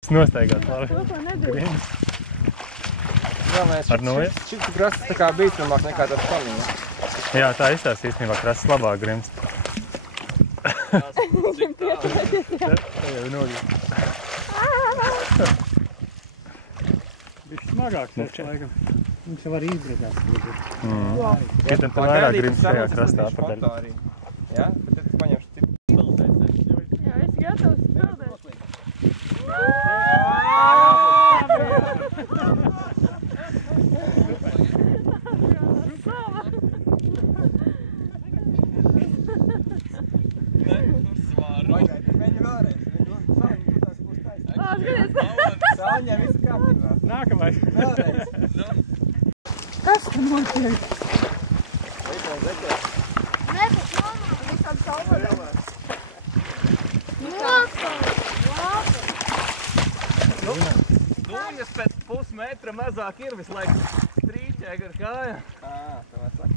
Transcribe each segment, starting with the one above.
Es nostaigāt labi. To, ko nedod. Ar noju? Šis krasts tā kā bīstamāk nekā tāds pamiņa. Jā, tā izstās īstenībā krasts labāk grimst. Cik tālu? Tā jau nogļūt. Viņš smagāks tas laikam. Viņš jau var izbredāt. Pietam tā vairāk grimst šajā krastā apakaļ. Jā, bet tad paņemšu citu. Jā, es gatavs spēlēt. Sāņā visu kārtībā. Nākamais. Vēlreiz. Kas tu notiek? Zeķē. Nē, tas nav visam salvadā. Dūņas pēc pusmetra mazāk ir visu laiku strīķēga ar kājām. Tā var saka.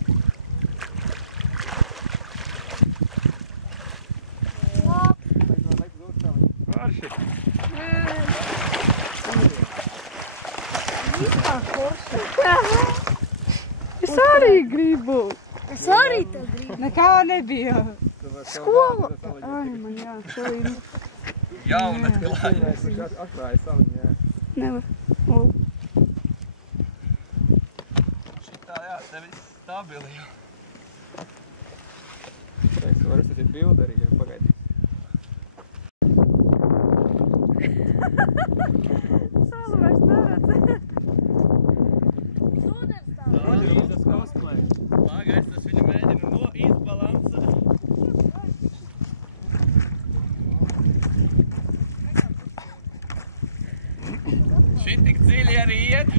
Varši. Vispār forši. Es arī gribu. Es arī tev gribu. Nekā nebija. Skola. Ai, man jāšalīna. Jauna klāja. Viņš atklāja saliņu, jā. Nevar. Šitā, jā, te viss stabili jau. Es varu uzstatīt bildi arī, ja pagaidīt. Salu vairs neredz. Rodrīzes kosmē. Pagaidz, tas viņu mēģina izbalansēt. Šitik dziļi arī iet.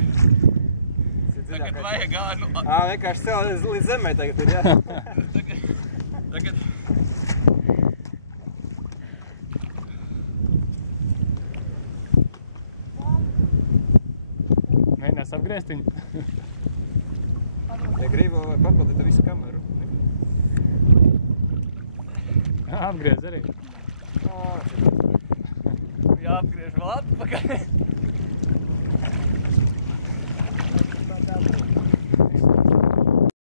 Tagad vajag ānu. Vienkārši cēl līdz zemē tagad ir, jā. Tagad. Mēģinās apgriezt viņu. Ja gribu papildīt visu kameru. Apgriez arī. Jāapgriež vēl atpakaļ.